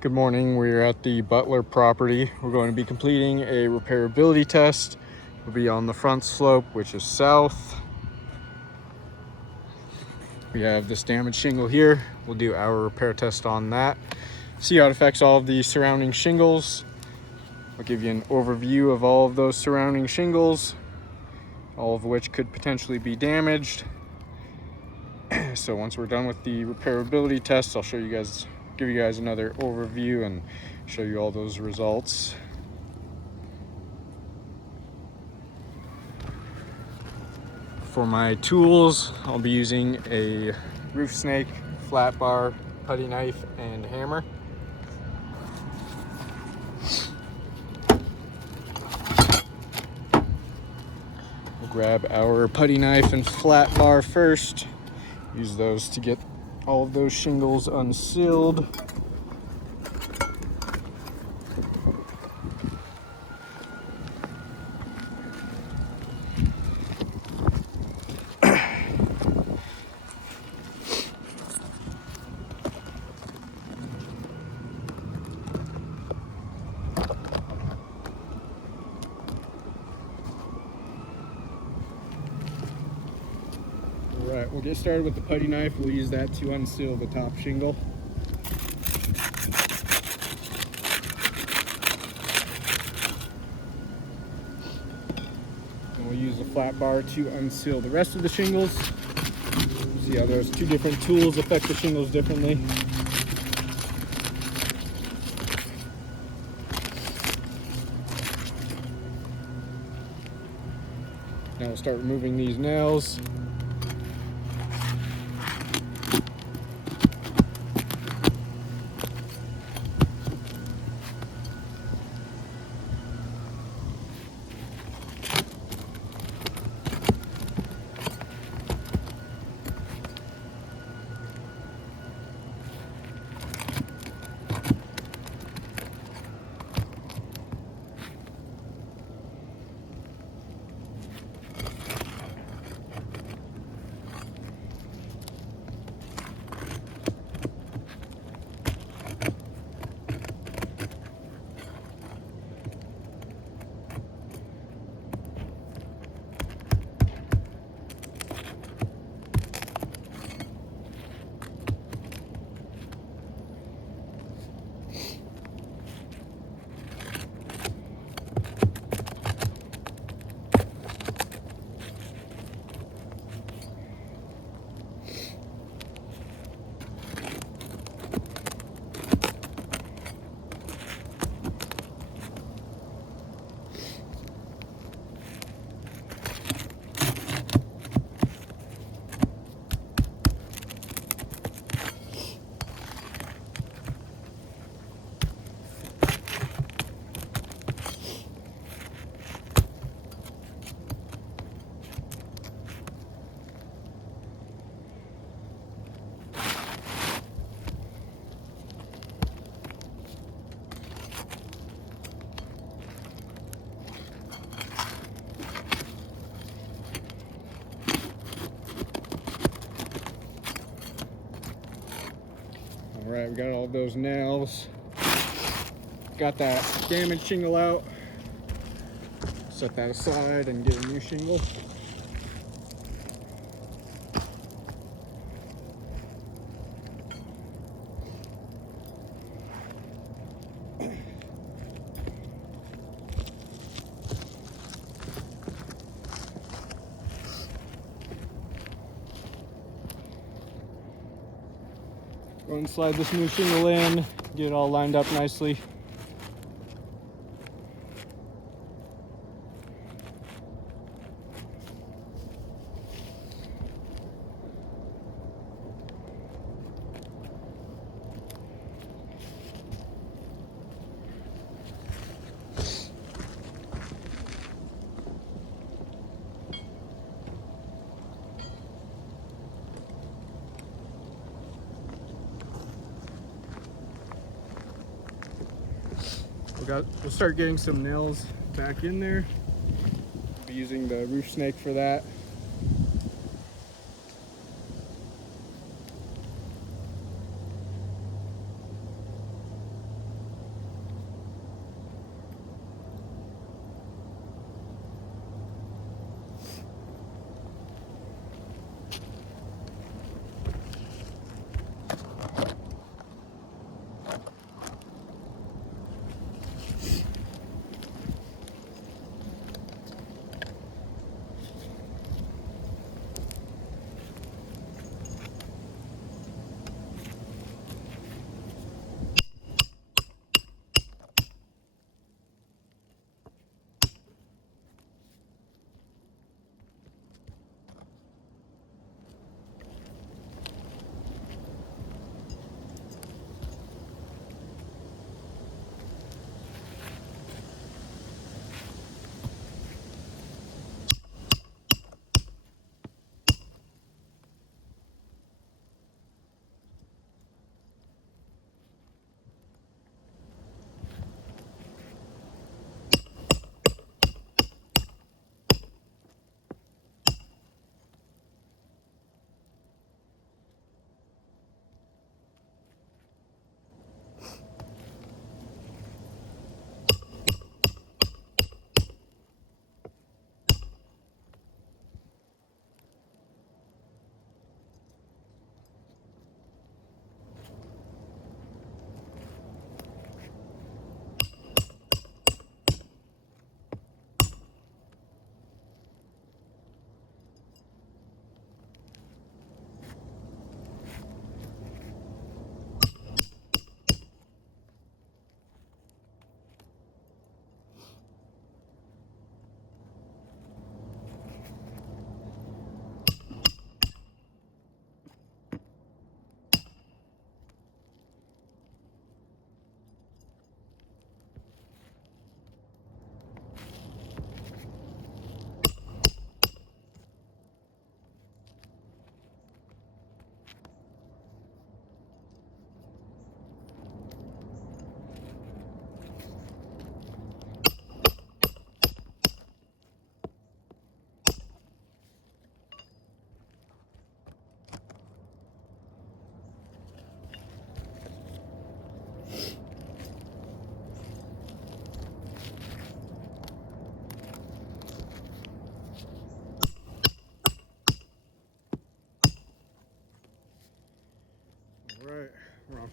Good morning. We're at the Butler property. We're going to be completing a repairability test. We'll be on the front slope, which is south. We have this damaged shingle here. We'll do our repair test on that. See how it affects all of the surrounding shingles. I'll give you an overview of all of those surrounding shingles, all of which could potentially be damaged. So once we're done with the repairability test, I'll give you guys another overview and show you all those results. For my tools, I'll be using a roof snake, flat bar, putty knife, and hammer. We'll grab our putty knife and flat bar first. Use those to get all of those shingles unsealed. Alright, we'll get started with the putty knife. We'll use that to unseal the top shingle. And we'll use the flat bar to unseal the rest of the shingles. See how those two different tools affect the shingles differently. Now we'll start removing these nails. Alright, we got all of those nails. Got that damaged shingle out. Set that aside and get a new shingle. Go and slide this new shingle in, get it all lined up nicely. We'll start getting some nails back in there. We'll be using the roof snake for that.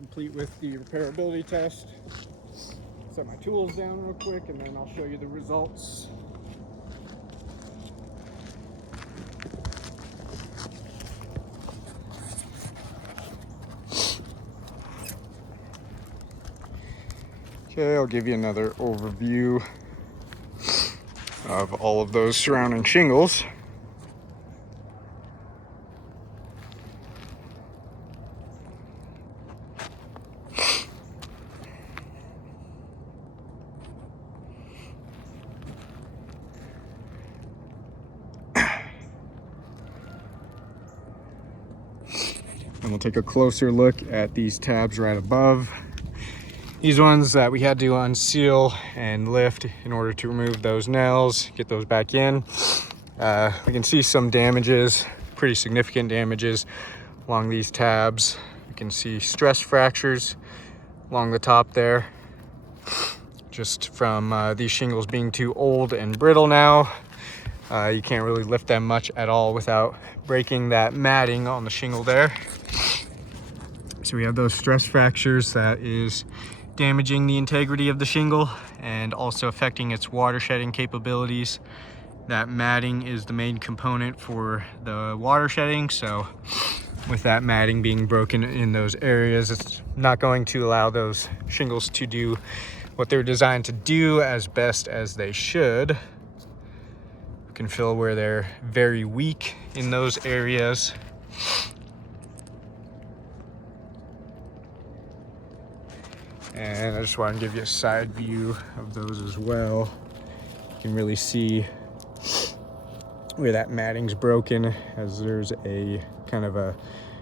complete with the repairability test. Set my tools down real quick and then I'll show you the results. Okay, I'll give you another overview of all of those surrounding shingles. And we'll take a closer look at these tabs right above. These ones that we had to unseal and lift in order to remove those nails, get those back in. We can see some damages, pretty significant damages along these tabs. You can see stress fractures along the top there, just from these shingles being too old and brittle now. You can't really lift them much at all without breaking that matting on the shingle there. So we have those stress fractures that is damaging the integrity of the shingle and also affecting its water shedding capabilities. That matting is the main component for the water shedding, so with that matting being broken in those areas, it's not going to allow those shingles to do what they're designed to do as best as they should. You can feel where they're very weak in those areas. And I just want to give you a side view of those as well. You can really see where that matting's broken, as there's a kind of a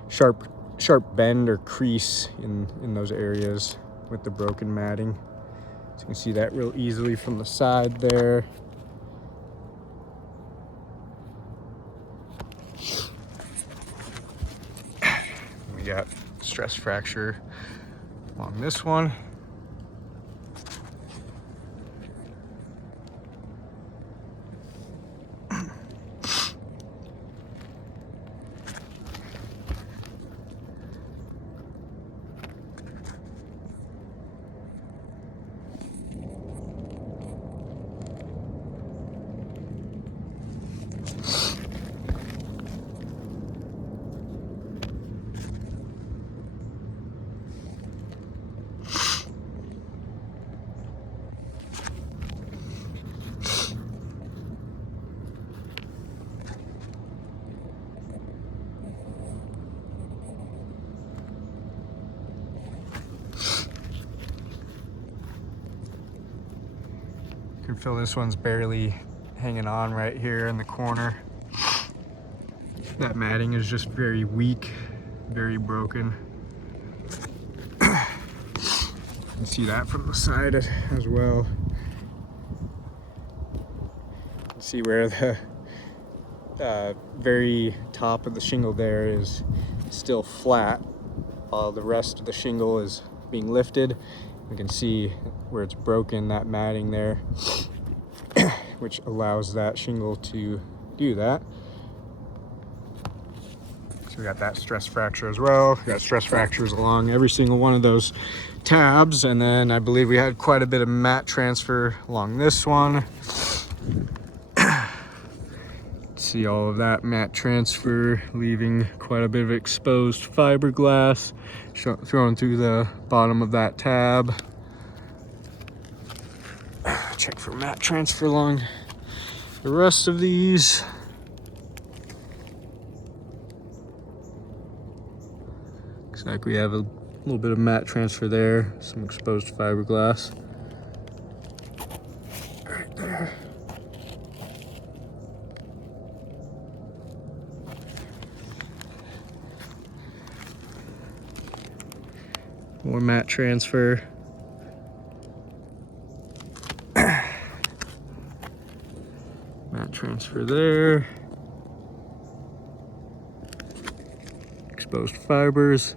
sharp bend or crease in those areas with the broken matting. So you can see that real easily from the side there. We got stress fracture along this one. You can feel this one's barely hanging on right here in the corner. That matting is just very weak, very broken. You can see that from the side as well. You can see where the very top of the shingle there is still flat, while the rest of the shingle is being lifted. You can see where it's broken, that matting there, which allows that shingle to do that. So we got that stress fracture as well. We got stress fractures along every single one of those tabs. And then I believe we had quite a bit of mat transfer along this one. See all of that mat transfer, leaving quite a bit of exposed fiberglass thrown through the bottom of that tab. Check for mat transfer along the rest of these. Looks like we have a little bit of mat transfer there, some exposed fiberglass. Right there. More mat transfer. Mat transfer there. Exposed fibers.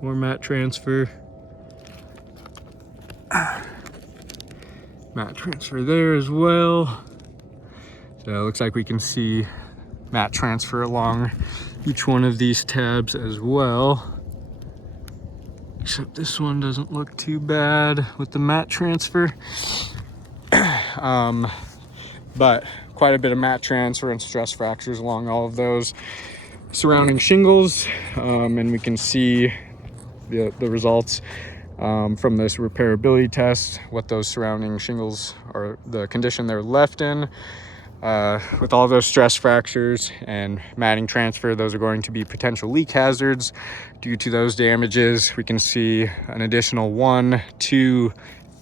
More mat transfer. Mat transfer there as well. So it looks like we can see mat transfer along each one of these tabs as well. Except this one doesn't look too bad with the mat transfer. But quite a bit of mat transfer and stress fractures along all of those surrounding shingles. And we can see the results from this repairability test, what those surrounding shingles are, the condition they're left in. With all those stress fractures and matting transfer, those are going to be potential leak hazards. Due to those damages, we can see an additional 1, 2,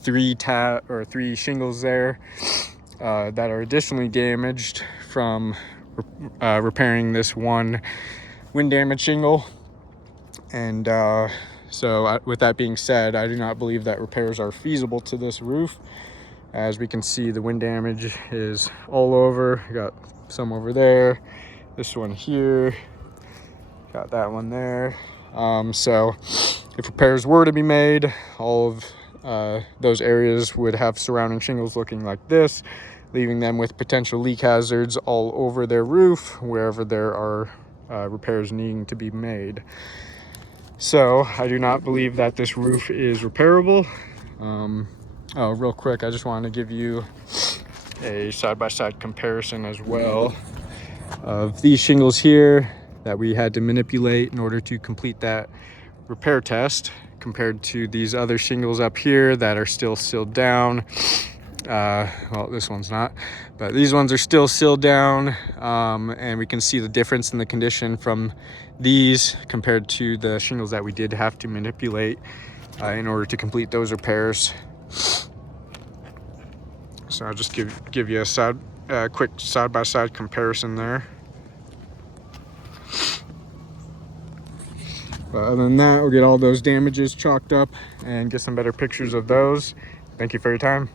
3 shingles there that are additionally damaged from repairing this one wind damage shingle. And so with that being said, I do not believe that repairs are feasible to this roof. As we can see, the wind damage is all over. Got some over there, this one here, got that one there. So if repairs were to be made, all of those areas would have surrounding shingles looking like this, leaving them with potential leak hazards all over their roof wherever there are repairs needing to be made. So I do not believe that this roof is repairable. Oh, real quick, I just wanted to give you a side-by-side comparison as well of these shingles here that we had to manipulate in order to complete that repair test, compared to these other shingles up here that are still sealed down. Well, this one's not, but these ones are still sealed down, and we can see the difference in the condition from these compared to the shingles that we did have to manipulate in order to complete those repairs. So I'll just give you a quick side-by-side comparison there. But other than that, we'll get all those damages chalked up and get some better pictures of those. Thank you for your time.